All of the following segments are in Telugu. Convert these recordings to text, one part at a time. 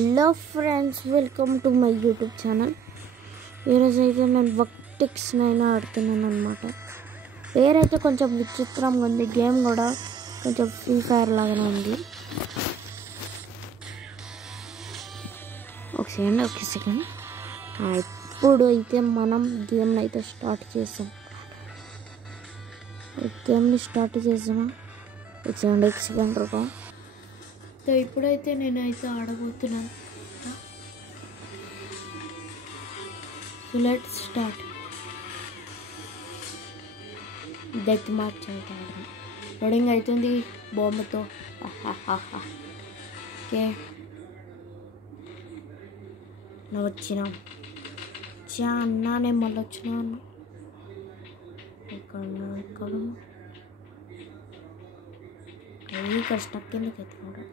Hello friends, welcome to my YouTube channel. ఈరోజు అయితే నేను వర్టెక్స్ 9 ఆడుతున్నాను అనమాట. పేరైతే కొంచెం విచిత్రంగా ఉంది, గేమ్ కూడా కొంచెం ఫ్రీ ఫైర్ లాగానే ఉంది. ఒక సెకండ్ ఇప్పుడు అయితే మనం గేమ్ని అయితే స్టార్ట్ చేసాం. గేమ్ని స్టార్ట్ చేసామా? ఒక సెకండ్ రూపా. సో ఇప్పుడైతే నేనైతే ఆడబోతున్నాను. Let's start. డెత్ మ్యాచ్ అయితే ఆడదాం. లోడింగ్ అవుతుంది బొమ్మతో. ఓకే, నువ్వు వచ్చినా అన్నా, నేను మళ్ళీ వచ్చినాను. ఇక్కడ స్టక్ ఎందుకైతే కూడా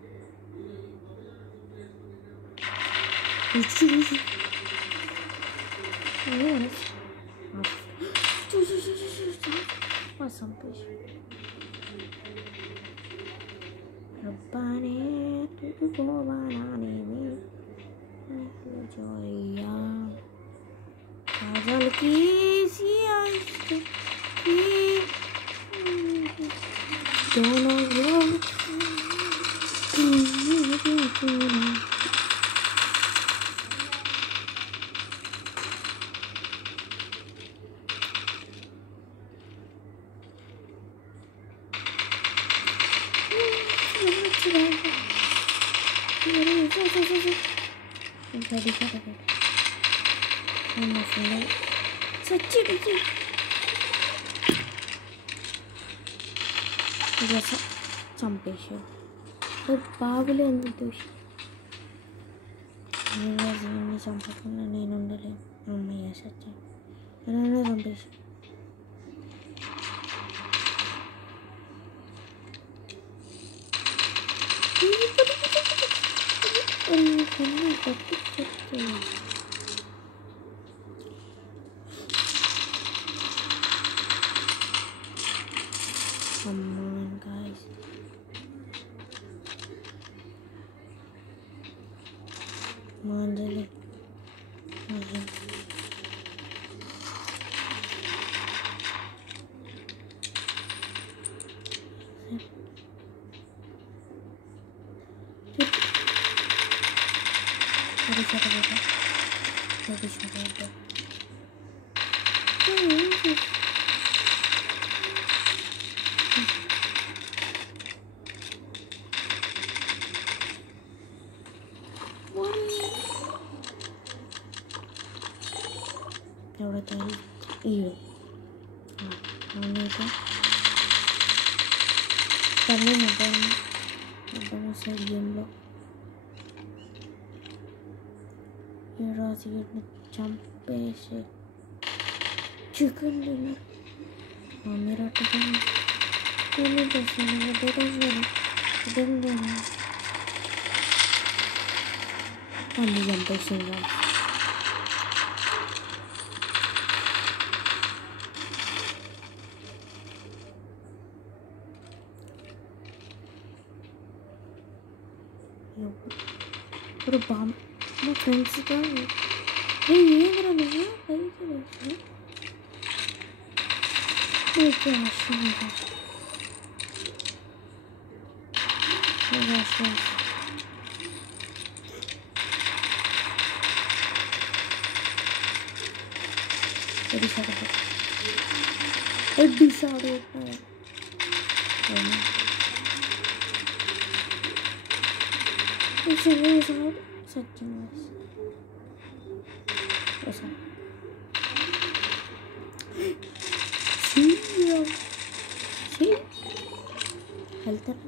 చంపేశాడు. బాబులే ఎందుకు చూసి చంపకుండా నేను ఉండలేను. అమ్మయ్య సచ్చా చంపేసి Come on, guys. Come on, Lily. ఎవరైతే హీరో తల్లి అర్థం వస్తుంది గేమ్లో. ఈరోజు వీటిని చంపేసి చికెన్ డిన్నర్ మీరు అట్టుకొని అన్ని చంపేసింది. ఇప్పుడు బాంబు మా ఫ్రెండ్స్తో ఏంద్రా నువ్వు పైకి వేసి వెళ్తారు.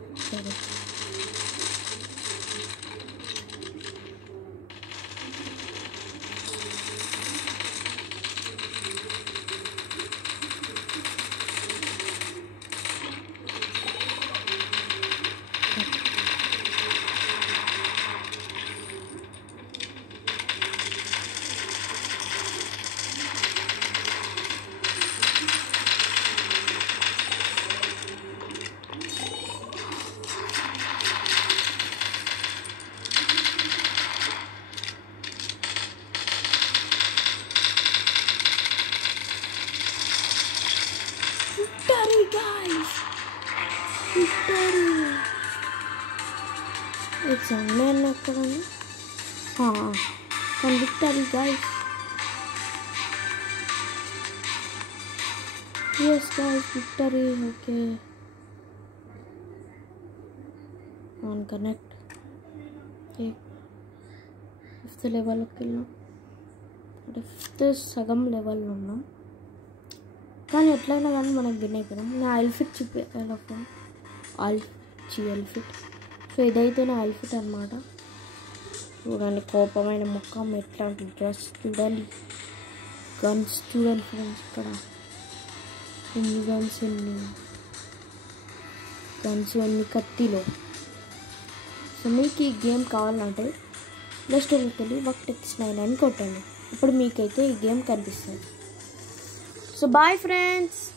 నేను ఎక్కడండి కానీ victory guys yes guys victory okay on connect okay fifth level కి వెళ్ళాం అంటే ఫిఫ్త్ సగం లెవెల్లో ఉన్నాం కానీ ఎట్లయినా కానీ మనకు విన్ అయిపోయినాం నా ఎల్ఫిట్ చూపించాను ఎల్ఫిట్ సో ఇదైతే నా ఎల్ఫిట్ అనమాట చూడండి కోపమైన ముఖం ఎట్లాంటి డ్రెస్ చూడండి గన్స్ చూడండి ఫ్రెండ్స్ ఇక్కడ ఎన్ని గన్స్ అన్ని కత్తిలో సో మీకు ఈ గేమ్ కావాలంటే ప్లే స్టోర్కి వెళ్ళి vectix9 అని కొట్టండి ఇప్పుడు మీకైతే ఈ గేమ్ కనిపిస్తుంది సో బాయ్ ఫ్రెండ్స్